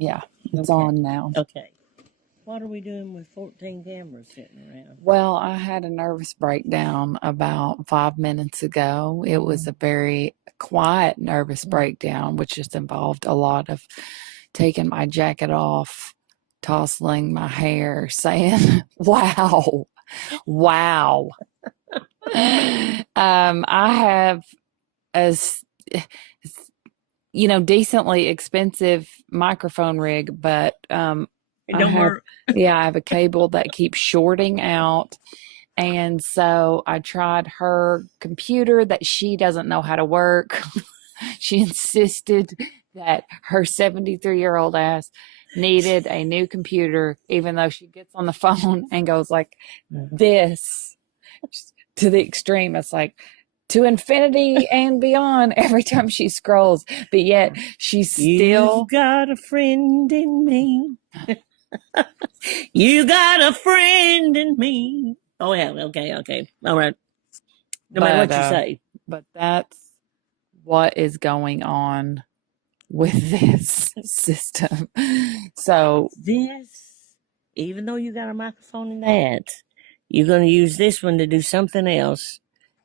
Yeah, it's Okay. on now. Okay. What are we doing with 14 cameras sitting around? Well, I had a nervous breakdown about 5 minutes ago. It was a very quiet nervous breakdown, which just involved a lot of taking my jacket off, tousling my hair, saying, wow, wow. I have as decently expensive microphone rig, but It don't work. I have a cable that keeps shorting out. And so I tried her computer that she doesn't know how to work. She insisted that her 73-year-old ass needed a new computer, even though she gets on the phone and goes like this to the extreme. It's like to infinity and beyond every time she scrolls. But yet she's still... You've got a friend in me. You got a friend in me. Oh, yeah. Okay. All right. No matter what you say. But that's what is going on with this system. So this, even though you got a microphone in that, you're going to use this one to do something else.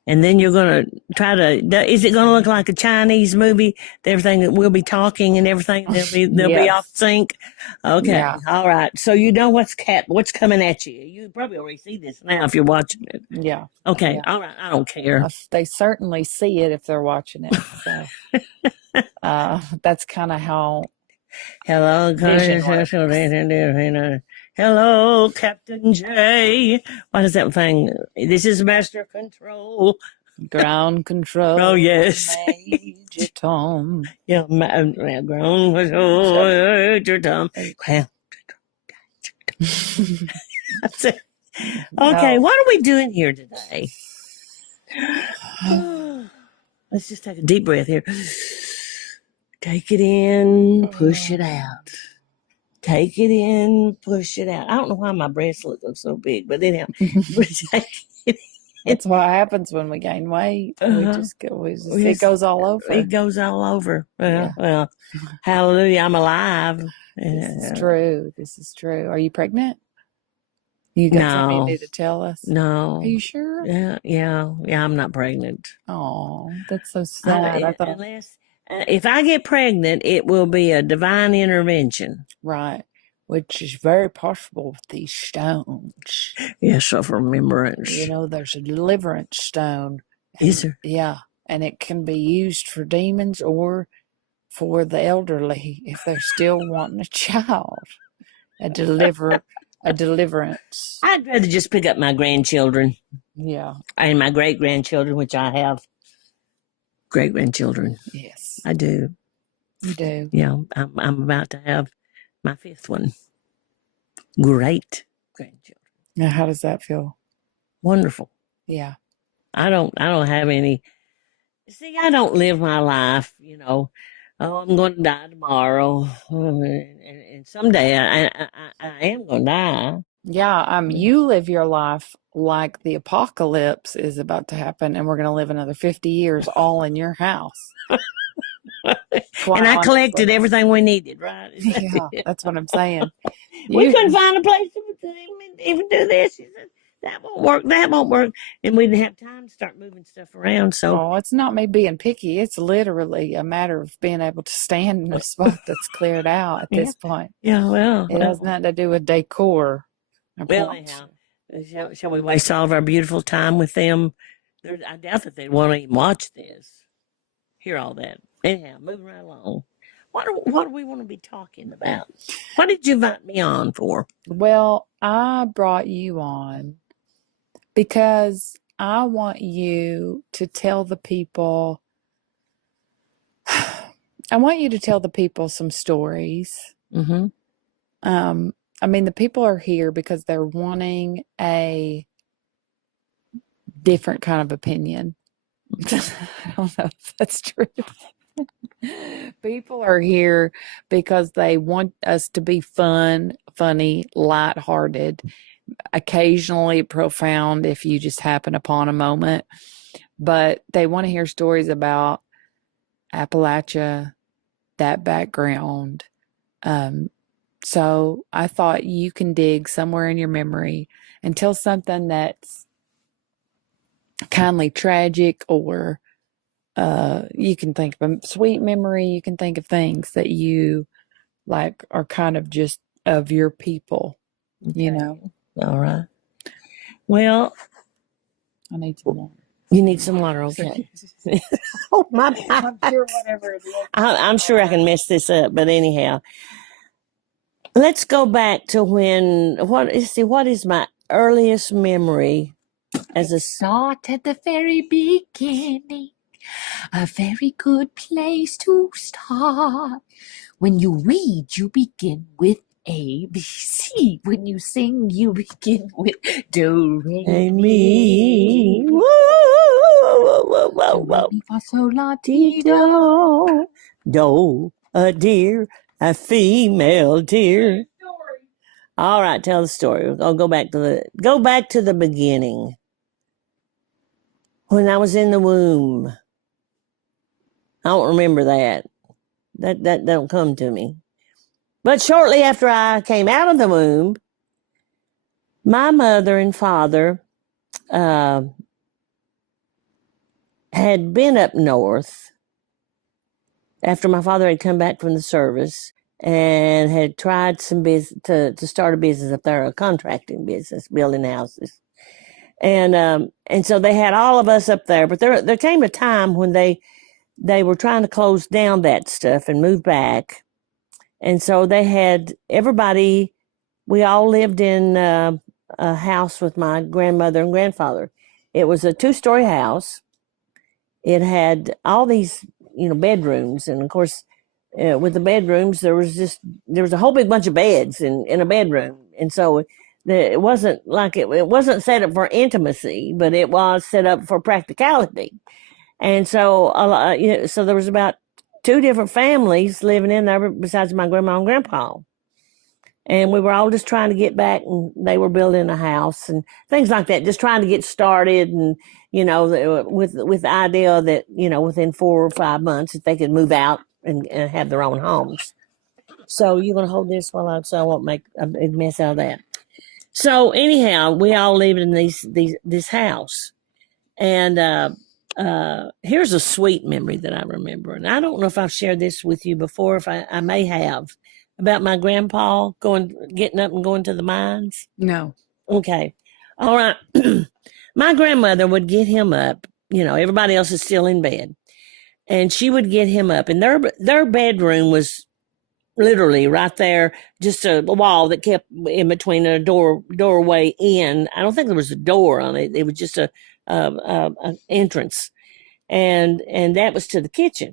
And then you're going to try to, is it going to look like a Chinese movie? Everything that we'll be talking and everything, they'll be off sync. Okay. Yeah. All right. So you know what's coming at you. You probably already see this now if you're watching it. Yeah. Okay. Yeah. All right. I don't care. They certainly see it if they're watching it. So that's kind of how. Hello, hello, Captain J. What is that thing? This is Master Control. Ground control. Oh, yes. Major Tom. Yeah, ground control, Major Tom. Okay, what are we doing here today? Let's just take a deep breath here. Take it in, push it out. Take it in, push it out. I don't know why my breasts look so big, but anyhow. That's what happens when we gain weight. It goes all over. It goes all over. Well, hallelujah, I'm alive. This is true. Are you pregnant? You got something you need to tell us? No. Are you sure? Yeah, I'm not pregnant. Oh, that's so sad. If I get pregnant, it will be a divine intervention. Right. Which is very possible with these stones. Yes, of remembrance. There's a deliverance stone. Is there? Yeah. And it can be used for demons or for the elderly if they're still wanting a child. A deliverance. I'd rather just pick up my grandchildren. Yeah. And my great-grandchildren, which I have great-grandchildren. Yes. I do. You do? Yeah. I'm about to have my 5th one. Great grandchildren. Now, how does that feel? Wonderful. Yeah. I don't have any. See, I don't live my life, oh, I'm going to die tomorrow. And someday I am going to die. Yeah. You live your life like the apocalypse is about to happen and we're going to live another 50 years all in your house. And I collected everything we needed, right? Yeah, that's what I'm saying. We couldn't find a place to even do this. That won't work. And we didn't have time to start moving stuff around. So it's not me being picky. It's literally a matter of being able to stand in a spot that's cleared out at this point. Yeah, well. It has nothing to do with decor. Well, anyhow, shall we waste all of our beautiful time with them? I doubt that they'd want to even watch this. Hear all that. Anyhow, moving right along. What do we want to be talking about? What did you invite me on for? Well, I brought you on because I want you to tell the people, some stories. Mm-hmm. The people are here because they're wanting a different kind of opinion. I don't know if that's true. People are here because they want us to be fun, funny, lighthearted, occasionally profound if you just happen upon a moment. But they want to hear stories about Appalachia, that background, So I thought you can dig somewhere in your memory and tell something that's kindly tragic, or you can think of a sweet memory. You can think of things that you like are kind of just of your people, you know. All right. Well, I need some water. you need some water, okay? Oh my! I'm sure whatever it is. I'm sure I can mess this up, but anyhow, let's go back to what is my earliest memory as a Start at the very beginning. A very good place to start. When you read, you begin with A, B, C. When you sing, you begin with Do, Re, Mi. Whoa, whoa, whoa, whoa, Do, whoa. Re, Mi, Fa, Sol, La, Ti, Do. Do, a deer, a female deer. All right, tell the story. I'll go back to the beginning. When I was in the womb. I don't remember that. That don't come to me. But shortly after I came out of the womb, my mother and father had been up north after my father had come back from the service and had tried some business to start a business up there, a contracting business, building houses. And so they had all of us up there. But there came a time when they were trying to close down that stuff and move back. And so they had everybody, we all lived in a house with my grandmother and grandfather. It was a 2-story house. It had all these, bedrooms. And of course, with the bedrooms, there was a whole big bunch of beds in a bedroom. And so it wasn't like it wasn't set up for intimacy, but it was set up for practicality. And so, so there was about 2 different families living in there besides my grandma and grandpa. And we were all just trying to get back, and they were building a house and things like that, just trying to get started. And, with the idea that, within 4 or 5 months, that they could move out and have their own homes. So you're going to hold this so I won't make a big mess out of that. So anyhow, we all lived in this house. And, here's a sweet memory that I remember. And I don't know if I've shared this with you before, if I may have, about my grandpa getting up and going to the mines. No. Okay. All right. My grandmother would get him up. Everybody else is still in bed. And she would get him up. And their bedroom was literally right there, just a wall that kept in between a doorway in. I don't think there was a door on it. It was just an entrance, and that was to the kitchen.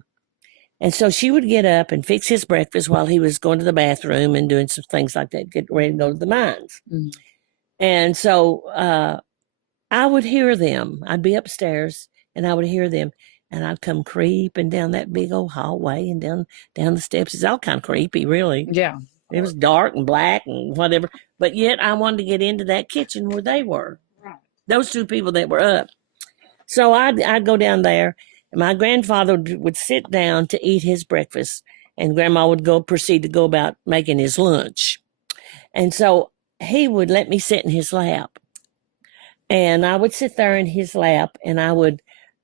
And so she would get up and fix his breakfast while he was going to the bathroom and doing some things like that, get ready to go to the mines. Mm-hmm. And so I would hear them. I'd be upstairs and I would hear them, and I'd come creeping down that big old hallway and down the steps. It's all kind of creepy, really. Yeah. It was dark and black and whatever, but yet I wanted to get into that kitchen where they were. Those 2 people that were up. So I'd go down there, and my grandfather would sit down to eat his breakfast, and Grandma would proceed to go about making his lunch. And so he would let me sit in his lap, and I would sit there in his lap, and I would,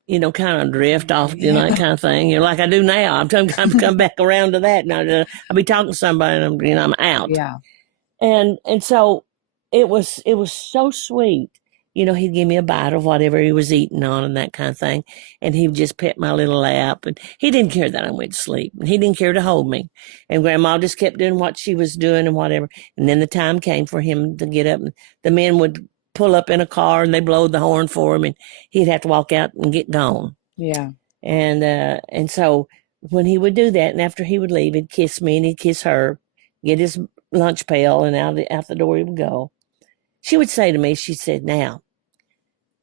kind of drift off, that kind of thing, like I do now. I'm come back around to that now. I'll be talking to somebody, and I'm out. Yeah. And so it was so sweet. He'd give me a bite of whatever he was eating on and that kind of thing. And he'd just pet my little lap. And he didn't care that I went to sleep. And he didn't care to hold me. And Grandma just kept doing what she was doing and whatever. And then the time came for him to get up. And the men would pull up in a car and they blowed the horn for him. And he'd have to walk out and get gone. Yeah. And so when he would do that, and after he would leave, he'd kiss me and he'd kiss her, get his lunch pail, and out the door he would go. She would say to me, she said, "Now,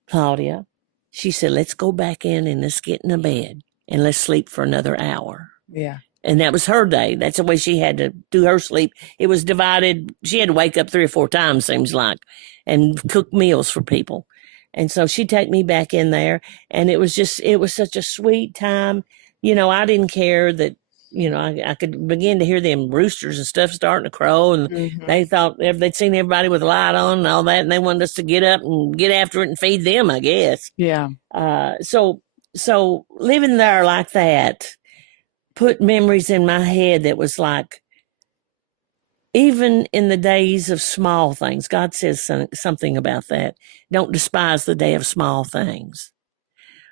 Claudia," she said, "let's go back in and let's get in the bed and let's sleep for another hour." Yeah. And that was her day. That's the way she had to do her sleep. It was divided. She had to wake up 3 or 4 times, seems like, and cook meals for people. And so she'd take me back in there. And it was such a sweet time. I didn't care that I could begin to hear them roosters and stuff starting to crow, and Mm-hmm. they thought they'd seen everybody with a light on and all that, and they wanted us to get up and get after it and feed them, I guess. Yeah. So living there like that put memories in my head that was like, even in the days of small things, God says something about that. Don't despise the day of small things.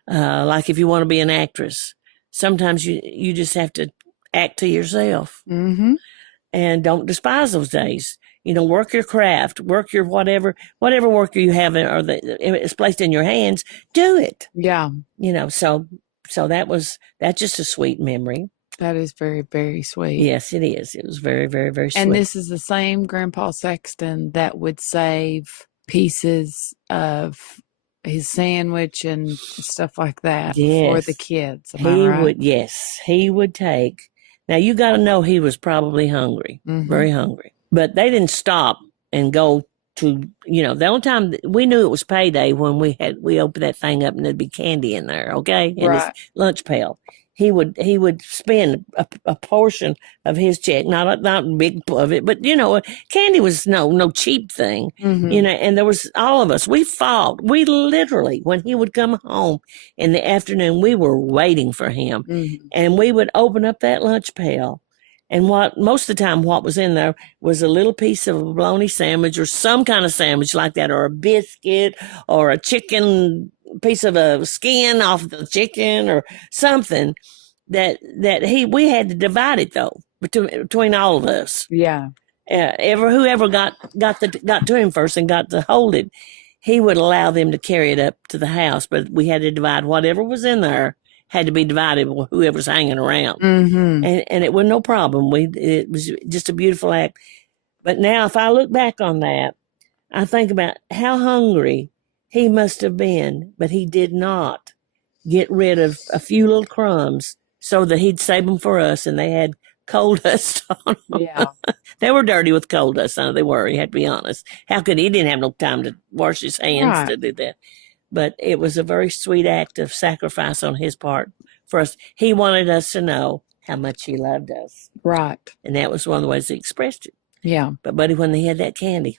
Like if you want to be an actress, sometimes you just have to act to yourself. Mm-hmm. And don't despise those days. Work your craft, work your whatever work you have or that is placed in your hands, do it. Yeah. So that's just a sweet memory. That is very, very sweet. Yes, it is. It was very, very, very sweet. And this is the same Grandpa Sexton that would save pieces of his sandwich and stuff like that for the kids. He would take. Now, you got to know he was probably hungry, very hungry. But they didn't stop and go to, the only time we knew it was payday when we opened that thing up and there'd be candy in there, okay? In his lunch pail. He would spend a portion of his check, not big of it, but candy was no cheap thing, and there was all of us. We fought. We literally, when he would come home in the afternoon, we were waiting for him, and we would open up that lunch pail, and most of the time what was in there was a little piece of a bologna sandwich or some kind of sandwich like that, or a biscuit or a chicken piece of a skin off the chicken or something that we had to divide it though between all of us. Yeah. Whoever got to him first and got to hold it, he would allow them to carry it up to the house, but we had to divide whatever was in there had to be divided with whoever's hanging around. And it was no problem. It was just a beautiful act. But now if I look back on that, I think about how hungry he must have been, but he did not get rid of a few little crumbs so that he'd save them for us, and they had coal dust on them. Yeah. They were dirty with coal dust on them. They were, you had to be honest. How could he didn't have no time to wash his hands to do that. But it was a very sweet act of sacrifice on his part for us. He wanted us to know how much he loved us. Right. And that was one of the ways he expressed it. Yeah. But, buddy, when they had that candy,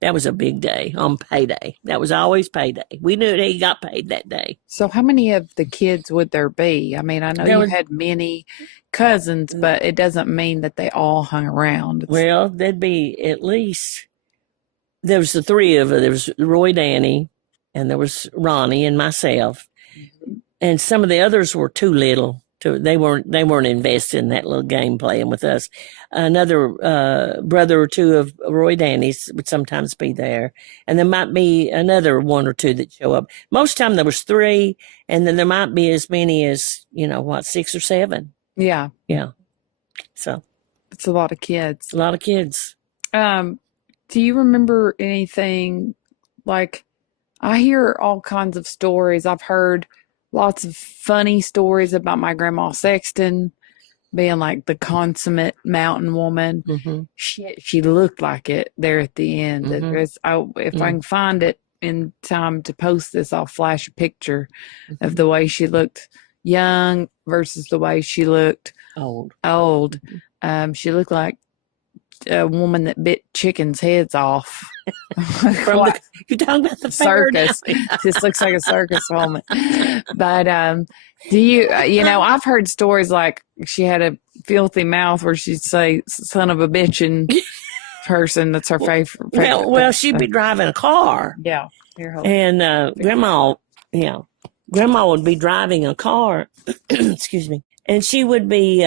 that was a big day on payday. That was always payday. We knew that he got paid that day. So how many of the kids would there be? I mean, I know you had many cousins, but it doesn't mean that they all hung around. Well, there'd be at least, there was the three of us. There was Roy, Danny, and there was Ronnie and myself. And some of the others were too little. They weren't invested in that little game playing with us. Another brother or two of Roy Danny's would sometimes be there, and there might be another one or two that show up. Most of the time there was three, and then there might be as many as 6 or 7. Yeah. So it's a lot of kids. A lot of kids. Do you remember anything like? I hear all kinds of stories. I've heard lots of funny stories about my grandma Sexton being like the consummate mountain woman. She looked like it there at the end. If I can find it in time to post this, I'll flash a picture of the way she looked young versus the way she looked old. She looked like a woman that bit chickens' heads off. You're talking about the circus. This looks like a circus woman. But do you I've heard stories like she had a filthy mouth where she'd say "son of a bitch" and person. That's her favorite. Well, she'd be driving a car. Yeah. And grandma would be driving a car. Excuse me. And she would be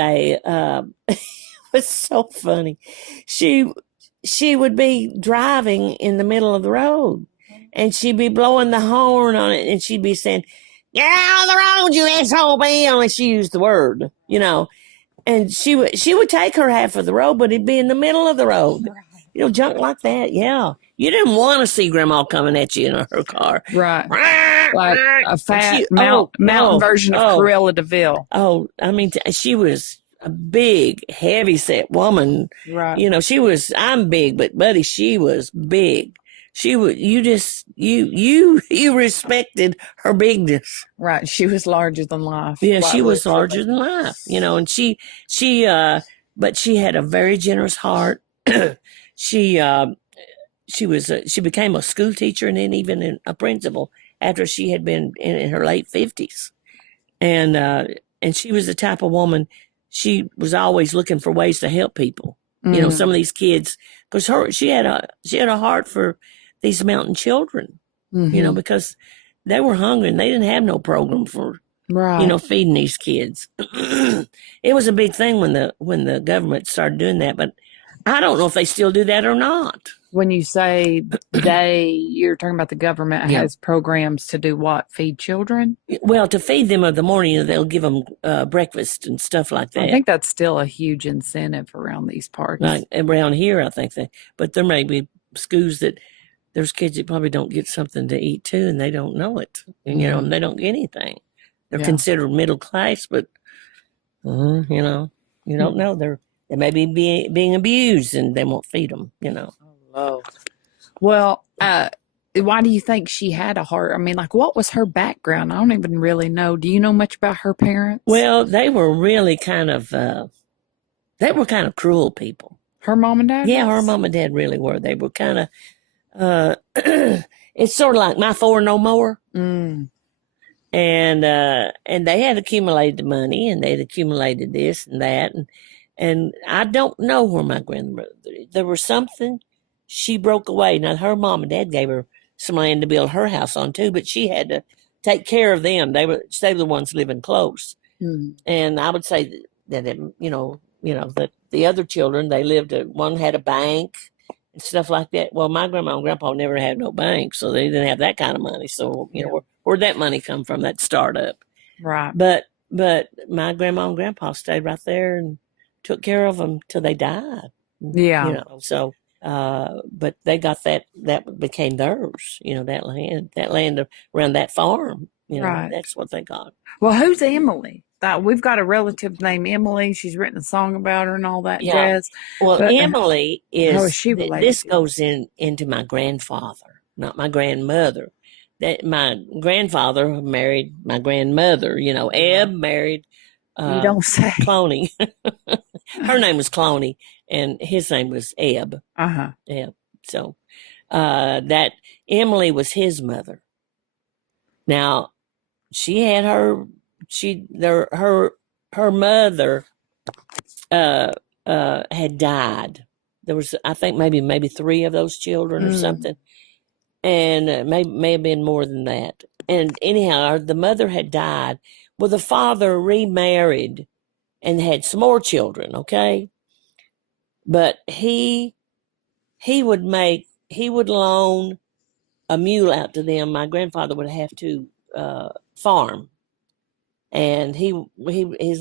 it's so funny. She would be driving in the middle of the road, and she'd be blowing the horn on it, and she'd be saying, "Get out of the road, you SOB," unless she used the word, And she would take her half of the road, but it'd be in the middle of the road. Junk like that. Yeah. You didn't want to see grandma coming at you in her car. Right. Like a fat mountain version of Cruella DeVille. Oh, I mean, she was a big, heavy set woman. Right. I'm big, but buddy, she was big. you respected her bigness. Right. She was larger than life. Yeah, Quite she was literally. larger than life, and but she had a very generous heart. she she became a school teacher and then even a principal after she had been in her late 50s. And she was the type of woman, she was always looking for ways to help people. Some of these kids, because she had a heart for these mountain children, because they were hungry and they didn't have no program for feeding these kids. It was a big thing when the government started doing that, but I don't know if they still do that or not. When you say you're talking about the government has programs to do what? Feed children? Well, to feed them in the morning, they'll give them breakfast and stuff like that. I think that's still a huge incentive around these parts. Like around here, I think but there may be schools that there's kids that probably don't get something to eat too, and they don't know it. And, and they don't get anything. They're considered middle class, but, you don't know. They may be being abused and they won't feed them, Oh. Well, why do you think she had a heart? I mean, like, what was her background? I don't even really know. Do you know much about her parents? Well, they were really kind of cruel people. Her mom and dad? Yeah, her mom and dad really were. They were kind of, it's sort of like my four no more. Mm. And they had accumulated the money and they'd accumulated this and that. And I don't know where my grandmother, there was something, she broke away. Now, her mom and dad gave her some land to build her house on too, but she had to take care of them. They were the ones living close. Mm. And I would say that that the other children, they lived, one had a bank and stuff like that. Well, my grandma and grandpa never had no bank, so they didn't have that kind of money. So, where'd that money come from, that startup? Right. But my grandma and grandpa stayed right there and took care of them till they died. Yeah. So, but they got that became theirs, that land around that farm, right. That's what they got. Well, who's Emily? We've got a relative named Emily. She's written a song about her and all that jazz. Well, but, Emily is she related this goes into my grandfather, not my grandmother. That my grandfather married my grandmother, Eb married you don't say. Cloney. Her name was Cloney and his name was Eb. Uh-huh. Eb. So that Emily was his mother. Now she had her mother had died. There was, I think, maybe 3 of those children or something. And may have been more than that. And anyhow, the mother had died. Well, the father remarried and had some more children, okay? But he would loan a mule out to them. My grandfather would have to farm. And his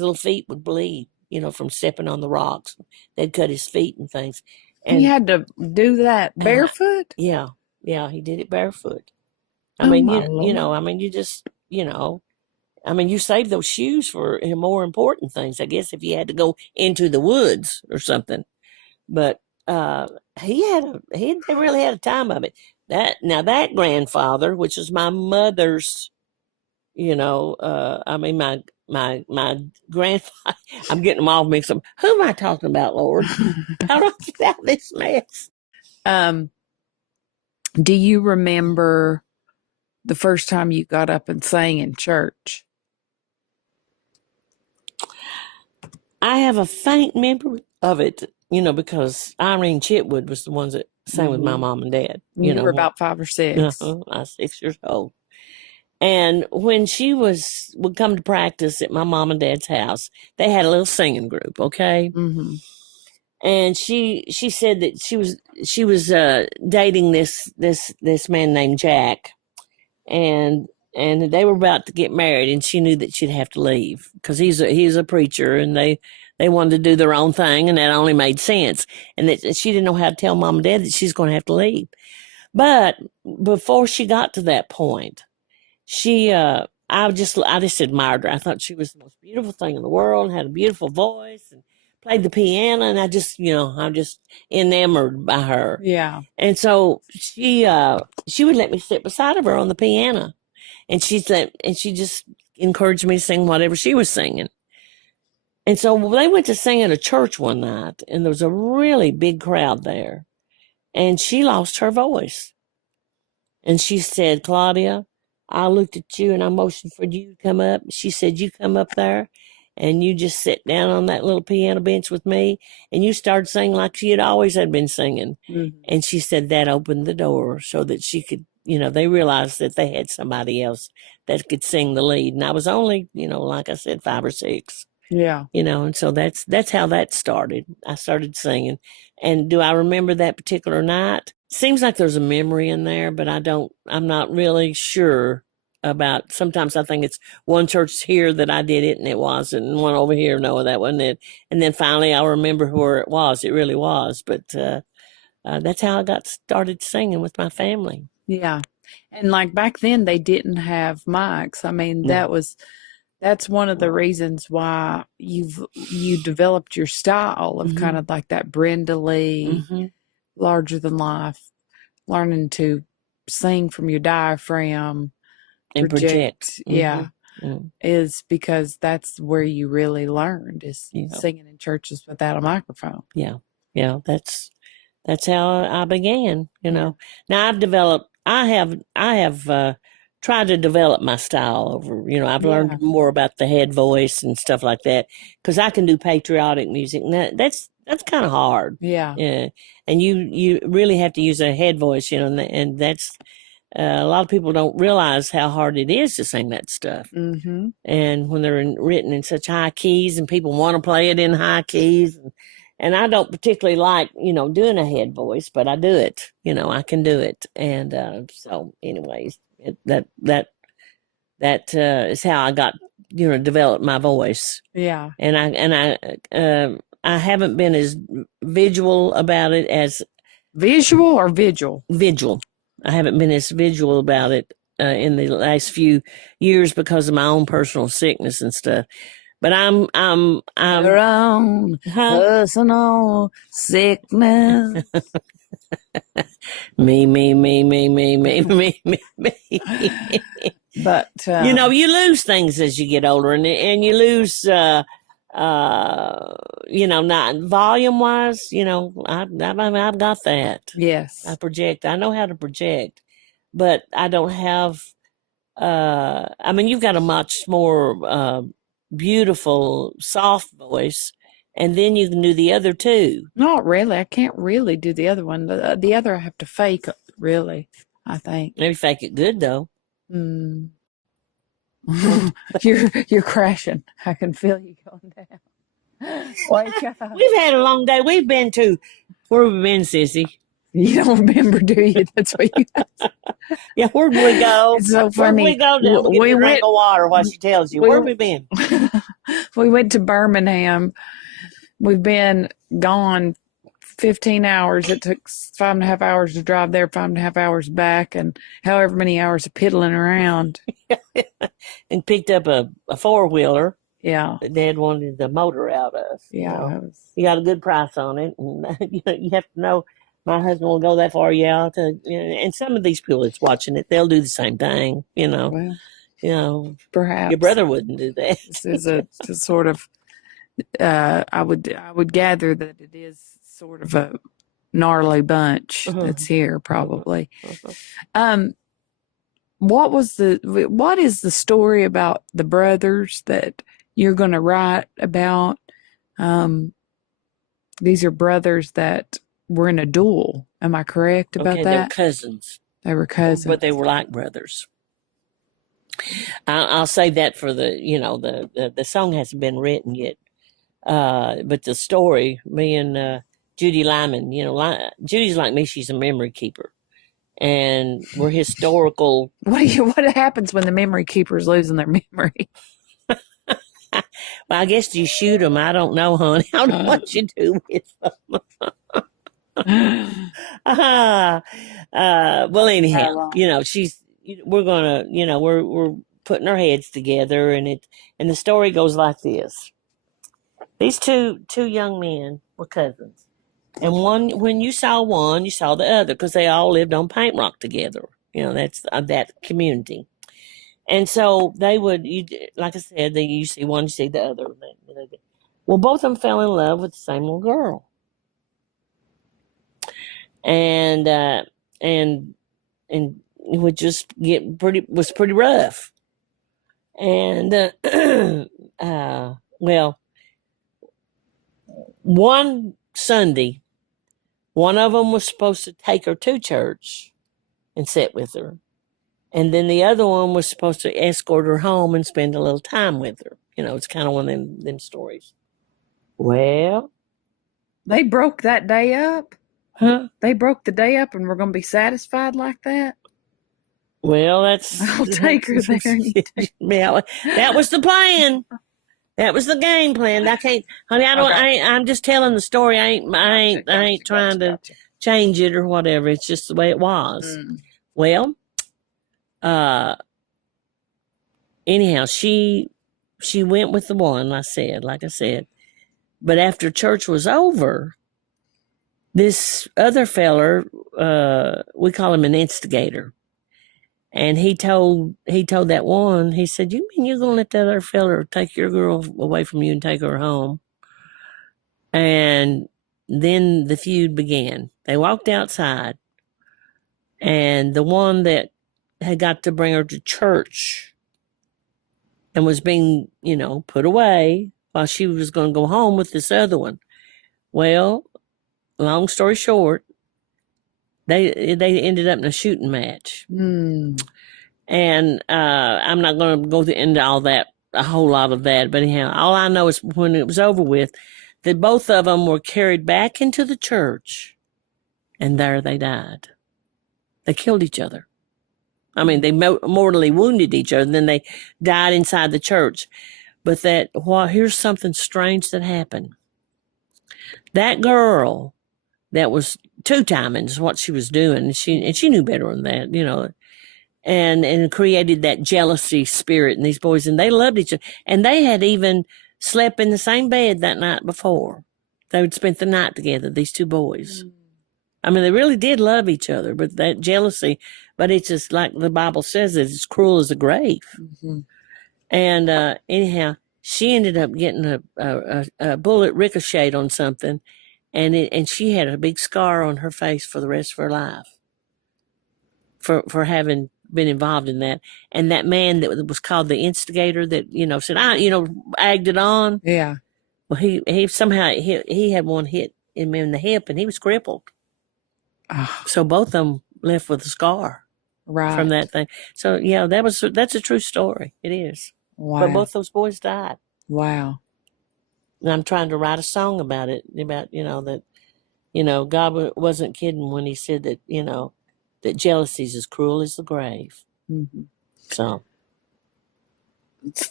little feet would bleed, from stepping on the rocks. They'd cut his feet and things. And he had to do that barefoot? Yeah, he did it barefoot. I mean, you save those shoes for more important things, I guess, if you had to go into the woods or something. But they really had a time of it. That grandfather, which was my mother's, my grandfather, I'm getting them all mixed up. Who am I talking about, Lord? How do I get out of this mess? Do you remember the first time you got up and sang in church? I have a faint memory of it, because Irene Chitwood was the ones that sang with my mom and dad. You were about 5 or 6. I was 6 years old. And when she would come to practice at my mom and dad's house, they had a little singing group, okay? Mm-hmm. And she said that she was dating this man named Jack, and they were about to get married, and she knew that she'd have to leave because he's a preacher, and they wanted to do their own thing, and that only made sense. And that she didn't know how to tell mom and dad that she's going to have to leave. But before she got to that point, I just admired her. I thought she was the most beautiful thing in the world, and had a beautiful voice, and played the piano, and I just, I'm just enamored by her. Yeah. And so she would let me sit beside of her on the piano, and she just encouraged me to sing whatever she was singing. And so they went to sing at a church one night, and there was a really big crowd there, and she lost her voice. And she said, Claudia, I looked at you and I motioned for you to come up. She said, you come up there and you just sit down on that little piano bench with me, and you started singing like she had always had been singing. Mm-hmm. And she said that opened the door so that she could, they realized that they had somebody else that could sing the lead. And I was only, like I said, 5 or 6. Yeah. And so that's how that started. I started singing. And do I remember that particular night? Seems like there's a memory in there, but I'm not really sure about. Sometimes I think it's one church here that I did it and it wasn't, and one over here, no, that wasn't it. And then finally I'll remember where it was. It really was. But that's how I got started singing with my family. Yeah. And like back then they didn't have mics. I mean, that's one of the reasons why you developed your style of kind of like that Brenda Lee, larger than life, learning to sing from your diaphragm and project. Yeah. Is because that's where you really learned is singing in churches without a microphone. Yeah. Yeah. That's how I began, Now I have tried to develop my style over, I've learned more about the head voice and stuff like that, because I can do patriotic music, and that's kind of hard. Yeah. And you really have to use a head voice, and that's a lot of people don't realize how hard it is to sing that stuff. Mm-hmm. And when they're written in such high keys, and people want to play it in high keys, and I don't particularly like, doing a head voice, but I do it. I can do it, and so, anyways. That is how I got, developed my voice. Yeah. And I haven't been as visual about it as visual or vigil. Visual. I haven't been as visual about it in the last few years because of my own personal sickness and stuff. But I'm your own personal sickness. Me. But you lose things as you get older, and you lose, not volume wise. I've got that. Yes, I project. I know how to project, but I don't have. You've got a much more beautiful, soft voice. And then you can do the other two. Not really. I can't really do the other one. The other I have to fake, really, I think. Maybe fake it good, though. You're crashing. I can feel you going down. Wake up. We've had a long day. Where have we been, Sissy? You don't remember, do you? That's what you asked. Yeah, where'd we go? It's so funny. Where'd we go? We went, drink of water while she tells you. Where have we been? We went to Birmingham. We've been gone 15 hours. It took 5.5 hours to drive there, 5.5 hours back, and however many hours of piddling around. And picked up a 4-wheeler. Yeah. That Dad wanted the motor out of. Yeah. You got a good price on it. And you have to know my husband will go that far, and some of these people that's watching it, they'll do the same thing, Well, perhaps. Your brother wouldn't do that. This is a sort of I would gather that it is sort of a gnarly bunch that's here, probably. What is the story about the brothers that you're going to write about? These are brothers that were in a duel. Am I correct about that? They were cousins. They were cousins, but they were like brothers. I'll say that for the song hasn't been written yet. But the story, me and Judy Lyman, Judy's like me, she's a memory keeper. And we're historical. What happens when the memory keeper's losing their memory? Well, I guess you shoot them. I don't know, honey. I don't know what you do with them. Well, anyhow, we're gonna, we're putting our heads together, and the story goes like this. These two young men were cousins. And when you saw one, you saw the other because they all lived on Paint Rock together. That's that community. And so they would, like I said, you see one, you see the other. Well, both of them fell in love with the same little girl. And it would just was pretty rough. And, well, one Sunday, one of them was supposed to take her to church and sit with her. And then the other one was supposed to escort her home and spend a little time with her. It's kind of one of them stories. Well, they broke that day up? Huh? They broke the day up and we're going to be satisfied like that? Well, I'll take her there. Yeah, that was the plan. That was the game plan. I can't, honey. I'm just telling the story. I ain't trying to change it or whatever. It's just the way it was. Well, anyhow, she went with the one. Like I said, but after church was over, this other feller, we call him an instigator. And he told that one, he said, "You mean you're going to let that other fella take your girl away from you and take her home?" And then the feud began. They walked outside, and the one that had got to bring her to church and was being, put away while she was going to go home with this other one. Well, long story short, they ended up in a shooting match. And I'm not going to go into all that, a whole lot of that. But anyhow, all I know is when it was over with, that both of them were carried back into the church, and there they died. They killed each other. I mean, they mortally wounded each other, and then they died inside the church. But here's something strange that happened. That girl that was two-timing is what she was doing, and she knew better than that, and created that jealousy spirit in these boys, and they loved each other. And they had even slept in the same bed that night before. They would spend the night together, these two boys. I mean, they really did love each other, but that jealousy, but it's just like the Bible says, it's cruel as the grave. And anyhow, she ended up getting a bullet ricocheted on something, and she had a big scar on her face for the rest of her life for having been involved in that. And that man that was called the instigator that, said, egged it on. Yeah. Well, he somehow, he had one hit him in the hip and he was crippled. So both of them left with a scar from that thing. So yeah, that's a true story. It is. Wow. But both those boys died. Wow. And I'm trying to write a song about it, about, that, God wasn't kidding when he said that, that jealousy is as cruel as the grave. So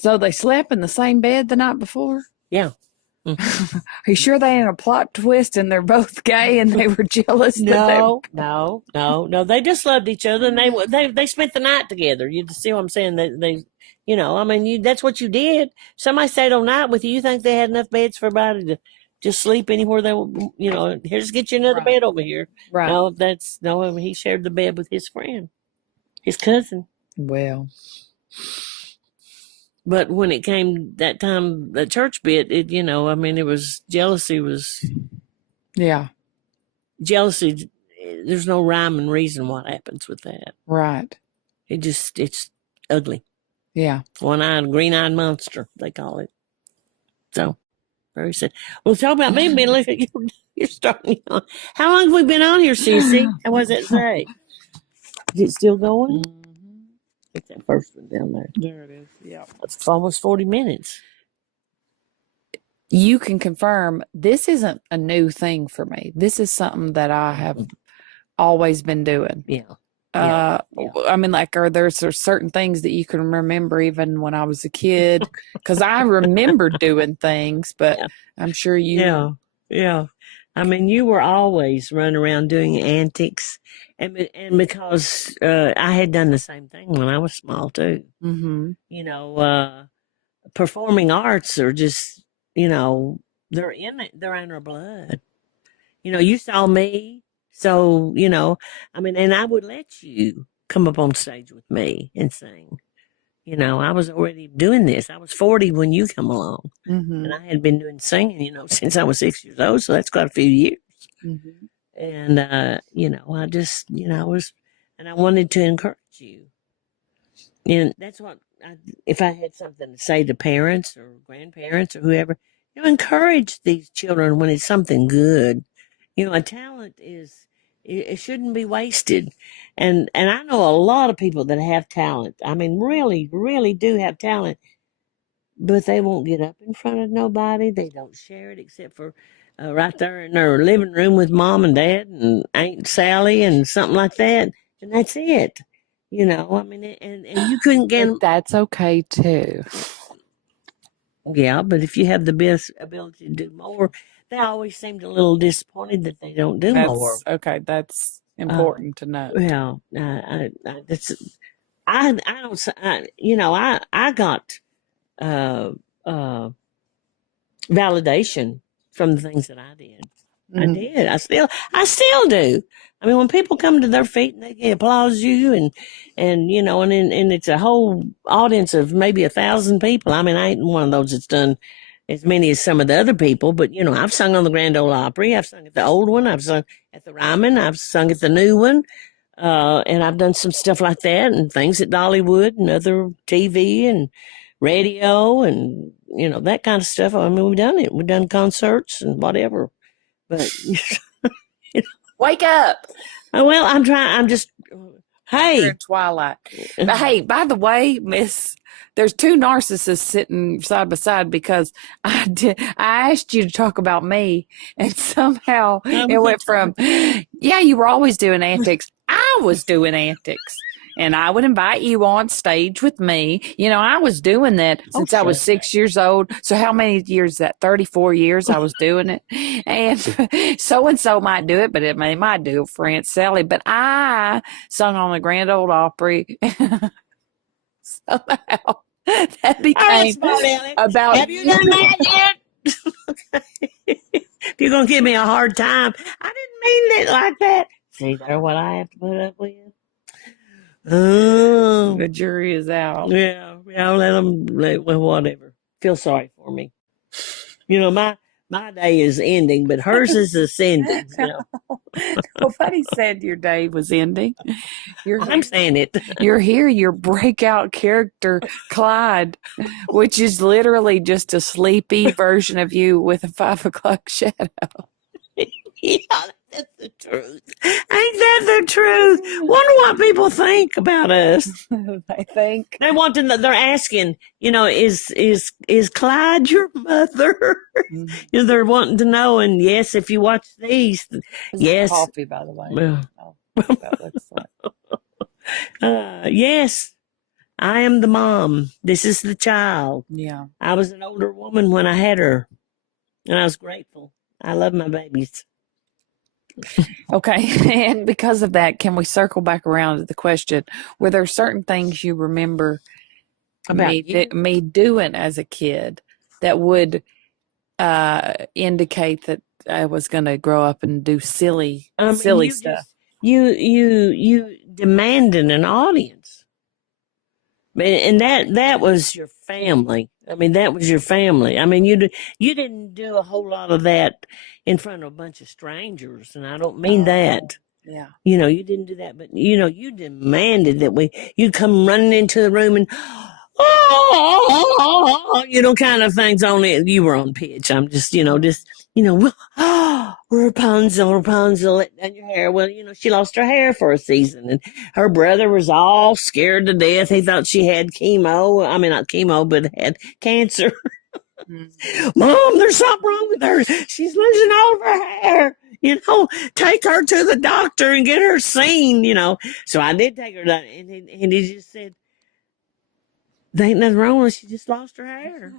they slept in the same bed the night before? Yeah. Are you sure they ain't a plot twist and they're both gay and they were jealous? No. They just loved each other, and they spent the night together. You see what I'm saying? They that's what you did. Somebody stayed all night with you. You think they had enough beds for everybody to just sleep anywhere they, here's get you another bed over here. Right. No, he shared the bed with his friend, his cousin. Well. But when it came that time, the church bit, it was jealousy was. Yeah. Jealousy, there's no rhyme and reason what happens with that. Right. It's ugly. Yeah. One-eyed, green-eyed monster, they call it. So, very sad. Well, talk about me, Ben. Look at you. You're starting on. How long have we been on here, Cece? How was it say? Is it still going? Take that first one down there. There it is. Yeah. It's almost 40 minutes. You can confirm this isn't a new thing for me. This is something that I have always been doing. Yeah. I mean, are there certain things that you can remember even when I was a kid? Because I remember doing things, but I'm sure you. Yeah. I mean, you were always running around doing antics, and because I had done the same thing when I was small too. Performing arts are just They're in it. They're in our blood. You saw me, so and I would let you come up on stage with me and sing. I was already doing this. I was 40 when you come along, and I had been doing singing, since I was 6 years old. So that's quite a few years. And I just, and I wanted to encourage you, and that's what. If I had something to say to parents or grandparents or whoever, encourage these children when it's something good. A talent it shouldn't be wasted. And I know a lot of people that have talent. I mean, really, really do have talent, but they won't get up in front of nobody. They don't share it except for right there in their living room with mom and dad and Aunt Sally and something like that. And that's it. And you couldn't get But that's okay too. Yeah, but if you have the best ability to do more, they always seem a little disappointed that they don't do more. Okay, that's important to know. Well, I got validation from the things that I did. I did. I still do. I mean, when people come to their feet and they applause you and it's a whole audience of maybe 1,000 people. I mean, I ain't one of those that's done as many as some of the other people, but I've sung on the Grand Ole Opry. I've sung at the old one. I've sung at the Ryman. I've sung at the new one. And I've done some stuff like that and things at Dollywood and other TV and radio and, that kind of stuff. I mean, we've done it. We've done concerts and whatever. But wake up. Well, I'm just, hey. Twilight. But hey, by the way, Miss, there's two narcissists sitting side by side because I asked you to talk about me, and somehow it went from, you were always doing antics. I was doing antics. And I would invite you on stage with me. I was doing that since I was 6 years old. So how many years is that? 34 years I was doing it. And so-and-so might do it, but they might do it for Aunt Sally. But I sung on the Grand Ole Opry. Somehow that became about Have you done that yet? If you're going to give me a hard time, I didn't mean it like that. See, that's what I have to put up with. Oh, the jury is out. Yeah, let them, whatever. Feel sorry for me. My day is ending, but hers is ascending. Nobody said your day was ending. I'm saying it. You're here, your breakout character, Clyde, which is literally just a sleepy version of you with a 5 o'clock shadow. Yeah, that's the truth. Ain't that the truth? Wonder what people think about us. They think they want to know. They're asking, is Clyde your mother? They're wanting to know. And yes, if you watch these, yes. Coffee, by the way. Yes, I am the mom. This is the child. Yeah, I was an older woman when I had her, and I was grateful. I love my babies. Okay, and because of that, can we circle back around to the question, were there certain things you remember about me doing as a kid that would indicate that I was going to grow up and do silly stuff? You demanded an audience. And that was your family. I mean, that was your family. I mean, you didn't do a whole lot of that in front of a bunch of strangers, and I don't mean that. Yeah. You didn't do that, but you demanded that you'd come running into the room and kind of things. Only you were on pitch. I'm just, Rapunzel, and your hair. Well, she lost her hair for a season, and her brother was all scared to death. He thought she had chemo. I mean, not chemo, but had cancer. Mom, there's something wrong with her. She's losing all of her hair. Take her to the doctor and get her seen. So I did take her to, and he just said, there ain't nothing wrong with her. She just lost her hair.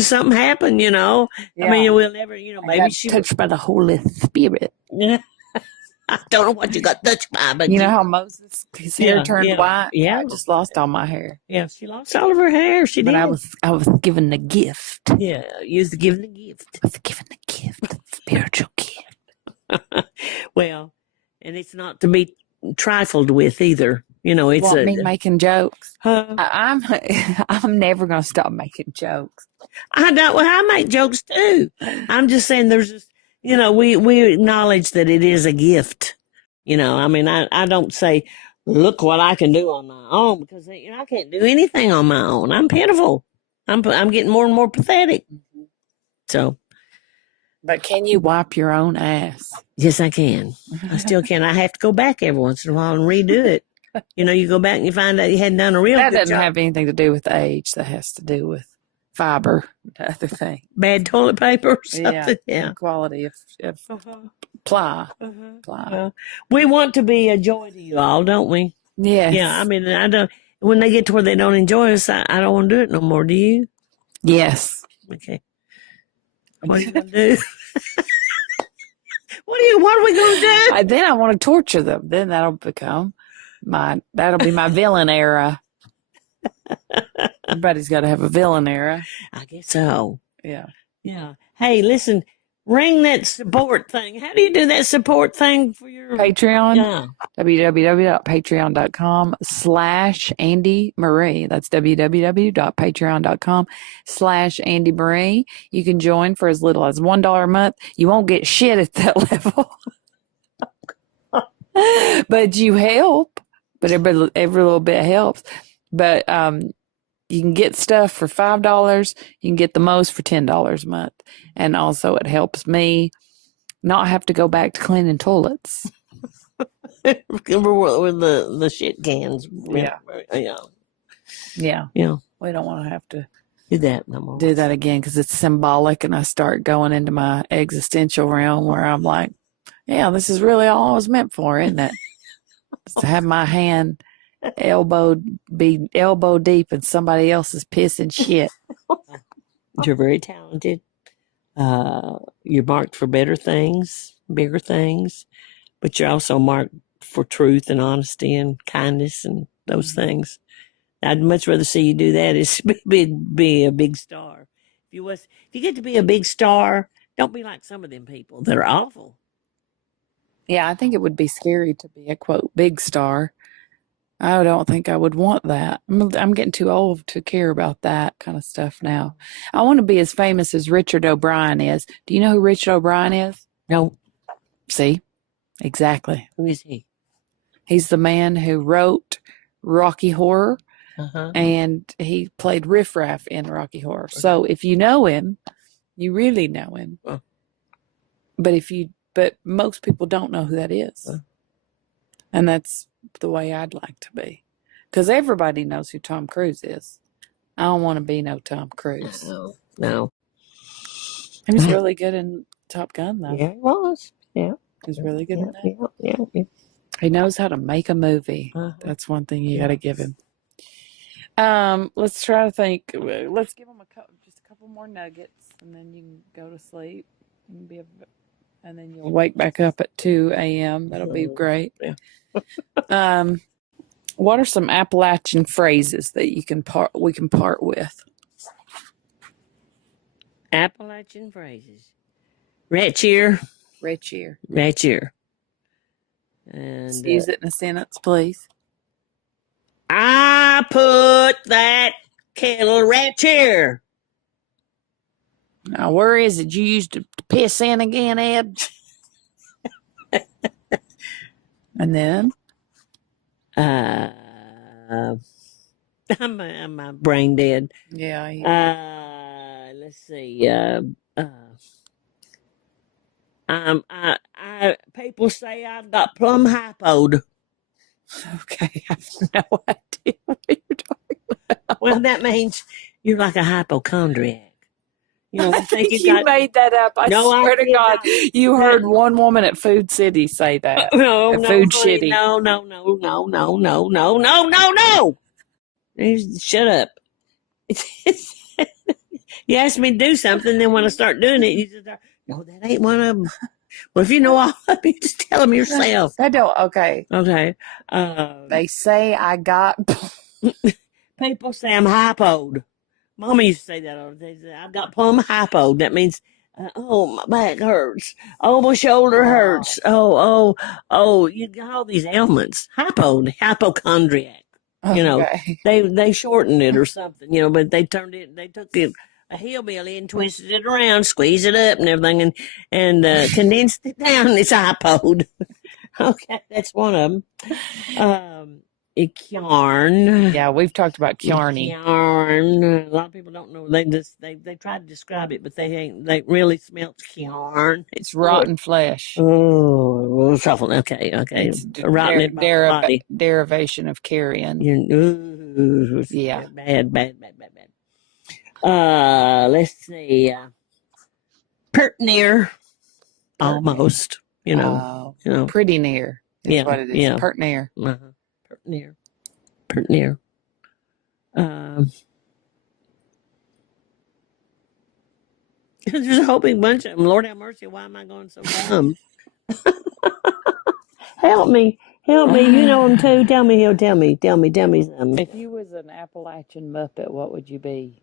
Something happened, Yeah. I mean, we'll never, maybe she touched by the Holy Spirit. I don't know what you got touched by, but You know how Moses, his hair turned white? Yeah. I just lost all my hair. Yeah, she lost all of her hair. She But did. I was given the gift. Yeah, you was given the gift. I was given the gift, the spiritual gift. Well, and it's not to be trifled with either. You know, it's me making jokes. Huh? I'm never going to stop making jokes. I don't. Well, I make jokes too. I'm just saying, there's just, you know, we acknowledge that it is a gift. You know, I mean, I don't say, look what I can do on my own, because you know I can't do anything on my own. I'm pitiful. I'm getting more and more pathetic. Mm-hmm. So. But can you wipe your own ass? Yes, I can. I still can. I have to go back every once in a while and redo it. You know, you go back and you find out you hadn't done a real that good doesn't job. have anything to do with age. That has to do with fiber, the other thing. Bad toilet paper or something. Yeah. Quality of ply. Ply. We want to be a joy to you all, don't we? Yes. Yeah. I mean, I don't. When they get to where they don't enjoy us, I don't want to do it no more. Do you? Yes. Okay. What are you going to do? What are we going to do? Then I want to torture them. Then that'll be my villain era. Everybody's got to have a villain era. I guess so. Yeah. Yeah. Hey, listen, ring that support thing. How do you do that support thing for your Patreon? Yeah. www.patreon.com/Andi Marie. That's www.patreon.com/Andi Marie. You can join for as little as $1 a month. You won't get shit at that level. But you help. But every little bit helps. But you can get stuff for $5. You can get the most for $10 a month. And also it helps me not have to go back to cleaning toilets. With the shit cans. Yeah. Yeah. We don't want to have to do that no more. Do that again, because it's symbolic, and I start going into my existential realm where I'm like, yeah, this is really all I was meant for, isn't it? To have my hand elbow deep in somebody else's piss and shit. You're very talented. You're marked for better things, bigger things, but you're also marked for truth and honesty and kindness and those things. I'd much rather see you do that is be a big star. If you get to be a big star, don't be like some of them people that are awful. Yeah, I think it would be scary to be a, quote, big star. I don't think I would want that. I'm getting too old to care about that kind of stuff now. I want to be as famous as Richard O'Brien is. Do you know who Richard O'Brien is? No. See? Exactly. Who is he? He's the man who wrote Rocky Horror, and he played Riff Raff in Rocky Horror. So if you know him, you really know him. But most people don't know who that is. And that's the way I'd like to be. Because everybody knows who Tom Cruise is. I don't want to be no Tom Cruise. No. He was really good in Top Gun, though. Yeah, he was. Yeah. He was really good in that. Yeah. He knows how to make a movie. That's one thing you got to give him. Let's try to think. Let's give him just a couple more nuggets, and then you can go to sleep. And then you'll wake back up at 2 a.m. That'll be great. Yeah. What are some Appalachian phrases that we can part with? Appalachian phrases. Rat cheer. Red cheer. Rat cheer. And use it in a sentence, please. I put that kettle rat cheer. Now, where is it? You used to piss in again, Ed? And then? I'm brain dead. Yeah. Let's see. People say I've got plum hypoed. Okay, I have no idea what you're talking about. Well, that means you're like a hypochondriac. You know, I think you made that up. I swear to God, you heard one woman at Food City say that. No, Food Shitty. No. Shut up. You asked me to do something, then when I start doing it, you just, no, that ain't one of them. Well, if you know all of it, just tell them yourself. I don't. Okay. Okay. They say I got. People say I'm hypoed. Mama used to say that all the time. I've got plumb hypoed. That means, oh, my back hurts. Oh, my shoulder hurts. Oh, you got all these ailments. Hypoed, hypochondriac. You know, Okay. they shortened it or something, you know, but they took it, a hillbilly and twisted it around, squeezed it up and everything and condensed it down. It's hypoed. Okay, that's one of them. Yarn. Yeah, we've talked about Kjarny. Yarn. A lot of people don't know. They try to describe it, but they really smell yarn. It's rotten flesh. Oh, awful. Okay. It's Rotten in my body. Derivation of carrion. Yeah. Bad. Let's see. Pert near. Almost. You know. Pretty near. Is what it is. Yeah. Pert near. Pert near. There's a whole big bunch of them. Lord have mercy. Why am I going so dumb? Help me. You know them too. Tell me something. If you was an Appalachian Muppet, what would you be?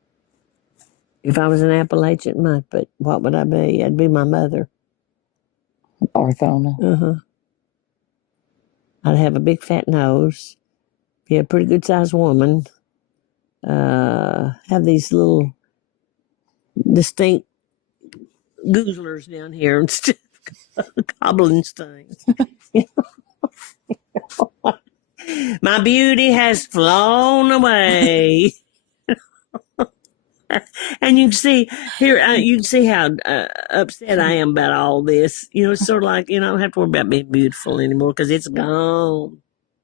If I was an Appalachian Muppet, what would I be? I'd be my mother. Orthona. I'd have a big fat nose. Be a pretty good sized woman. Have these little distinct goozlers down here instead of goblins things. My beauty has flown away. And you can see here, you can see how upset I am about all this. You know, it's sort of like, you know, I don't have to worry about being beautiful anymore because it's gone.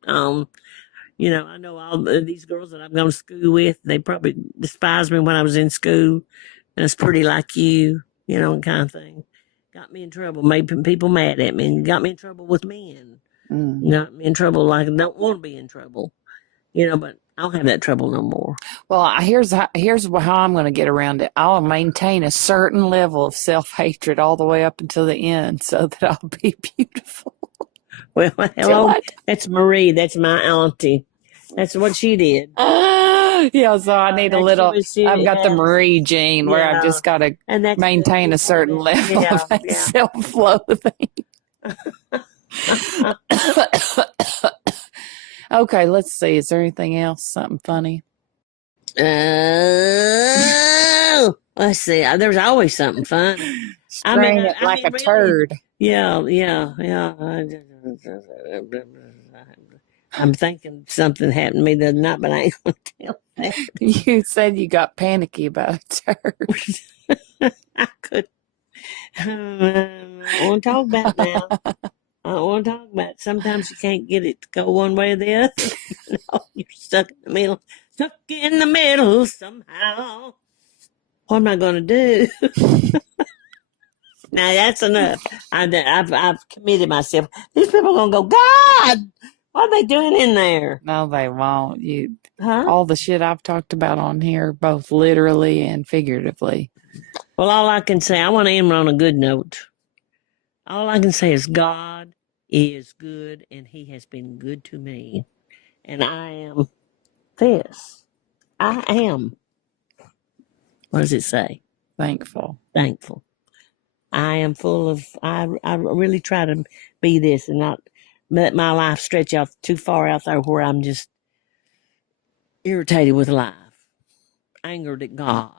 You know, I know all these girls that I've gone to school with, they probably despised me when I was in school. And it's pretty like you know, kind of thing. Got me in trouble, made people mad at me, and got me in trouble with men. Got me in trouble like I don't want to be in trouble. You know, but I don't have that trouble no more. Well, here's how I'm going to get around it. I'll maintain a certain level of self-hatred all the way up until the end so that I'll be beautiful. Well, hello, that's Marie. That's my auntie. That's what she did. Yeah, so I need a little. I've got the Marie gene where I've just got to maintain a certain level of self-loathing. Okay, let's see. Is there anything else? Something funny? Let's see. There's always something funny. Strain it like a turd. Yeah. I'm thinking something happened to me the other night, but I ain't going to tell that. You said you got panicky about a turd. I could. I don't want to talk about it now. I don't want to talk about it. Sometimes you can't get it to go one way or the other. You know, you're stuck in the middle. Stuck in the middle somehow. What am I going to do? Now, that's enough. I've committed myself. These people are going to go, God! What are they doing in there? No, they won't. All the shit I've talked about on here, both literally and figuratively. Well, all I can say, I want to end on a good note. All I can say is God is good, and He has been good to me. And I am this. I am. What does it say? Thankful. I am full of, I really try to be this and not let my life stretch out too far out there where I'm just irritated with life, angered at God,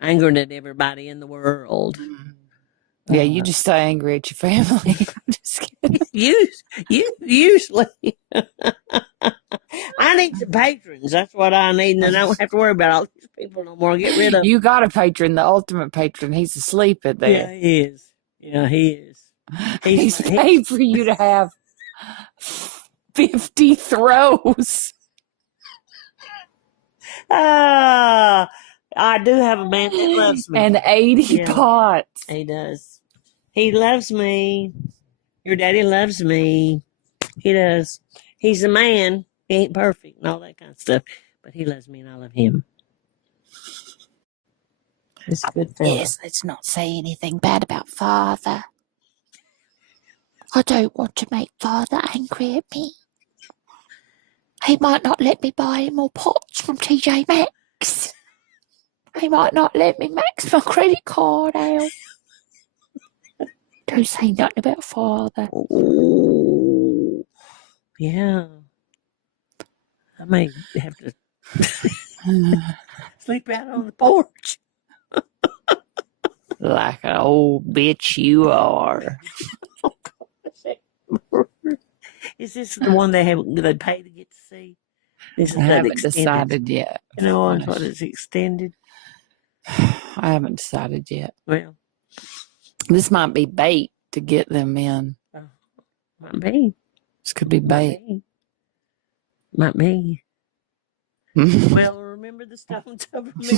angered at everybody in the world. Yeah, you just stay angry at your family. I'm just kidding. Usually. I need some patrons. That's what I need, and then I don't have to worry about all these people no more. Get rid of them. You got a patron, the ultimate patron. He's asleep in there. Yeah, he is. He's paid for you to have 50 throws. I do have a man that loves me. And 80 pots. He does. He loves me. Your daddy loves me. He does. He's a man. He ain't perfect and all that kind of stuff. But he loves me and I love him. He's a good fella. Yes, let's not say anything bad about Father. I don't want to make Father angry at me. He might not let me buy any more pots from TJ Maxx. He might not let me max my credit card out. Don't say nothing about Father. Oh, yeah. I may have to sleep out on the porch. Like an old bitch you are. Is this the one they pay to get to see? This is I that haven't extended. decided yet. You know what is extended? I haven't decided yet. Well, this might be bait to get them in. Might be. This could be bait. Might be. Well, remember the stones over me.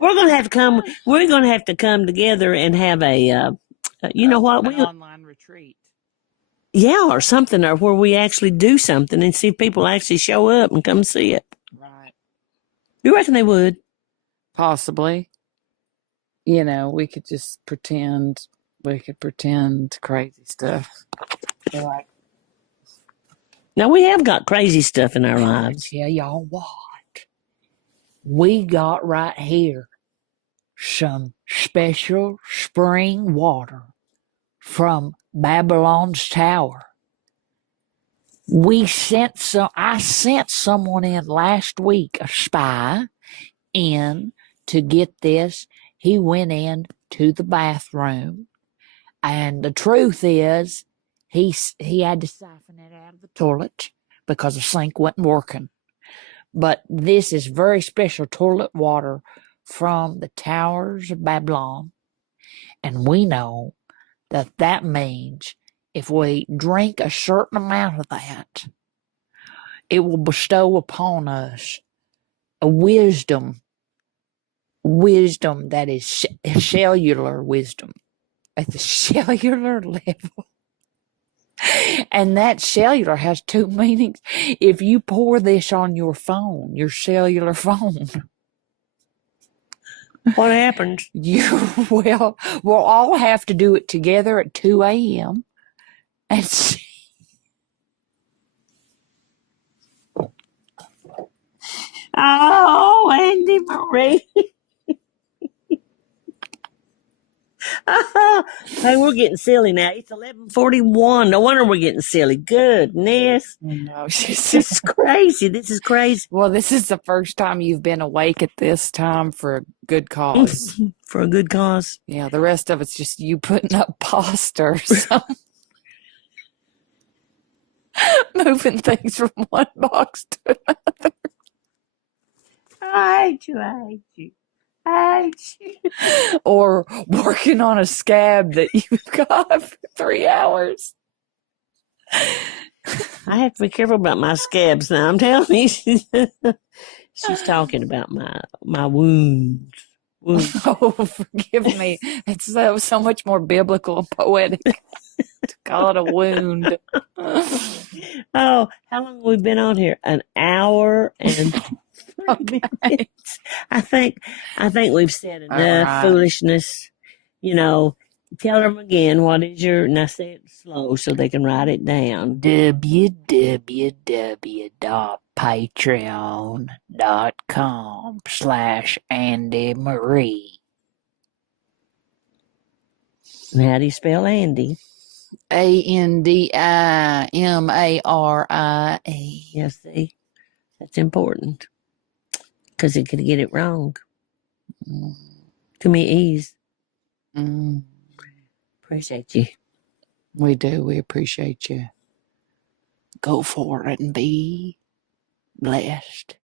We're gonna have to come. We're gonna have to come together and have a. You know what? An online retreat. Yeah, or something, or where we actually do something and see if people actually show up and come see it. Right. You reckon they would? Possibly. You know, we could just pretend. We could pretend crazy stuff. Like, now we have got crazy stuff in our lives. Yeah, y'all what? We got right here some special spring water from Babylon's tower. I sent someone in last week, a spy, in to get this. He went in to the bathroom, and the truth is, he had to siphon it out of the toilet because the sink wasn't working. But this is very special toilet water from the towers of Babylon, and we know that means if we drink a certain amount of that, it will bestow upon us a wisdom that is cellular wisdom at the cellular level. And that cellular has two meanings. If you pour this on your phone, your cellular phone, what happens? We'll all have to do it together at 2 a.m. and see. Oh, Andi Marie. Hey, we're getting silly now. It's 11:41. No wonder we're getting silly. Goodness. No, This is crazy. This is crazy. Well, this is the first time you've been awake at this time for a good cause. For a good cause. Yeah, the rest of it's just you putting up pasta or something. Moving things from one box to another. I hate you. I hate you. I hate you. Or working on a scab that you've got for 3 hours. I have to be careful about my scabs now. I'm telling you. She's talking about my wounds. Oh, forgive me. It's so much more biblical and poetic to call it a wound. Oh, how long have we been on here? An hour and 30 minutes. I think we've said enough foolishness. You know, tell them again what is your, and I say it slow so they can write it down. www.patreon.com/Andi Marie. And how do you spell Andi? ANDIMARIE. Yes, see, that's important because it could get it wrong. Too many E's. Appreciate you. We do. We appreciate you. Go for it and be blessed.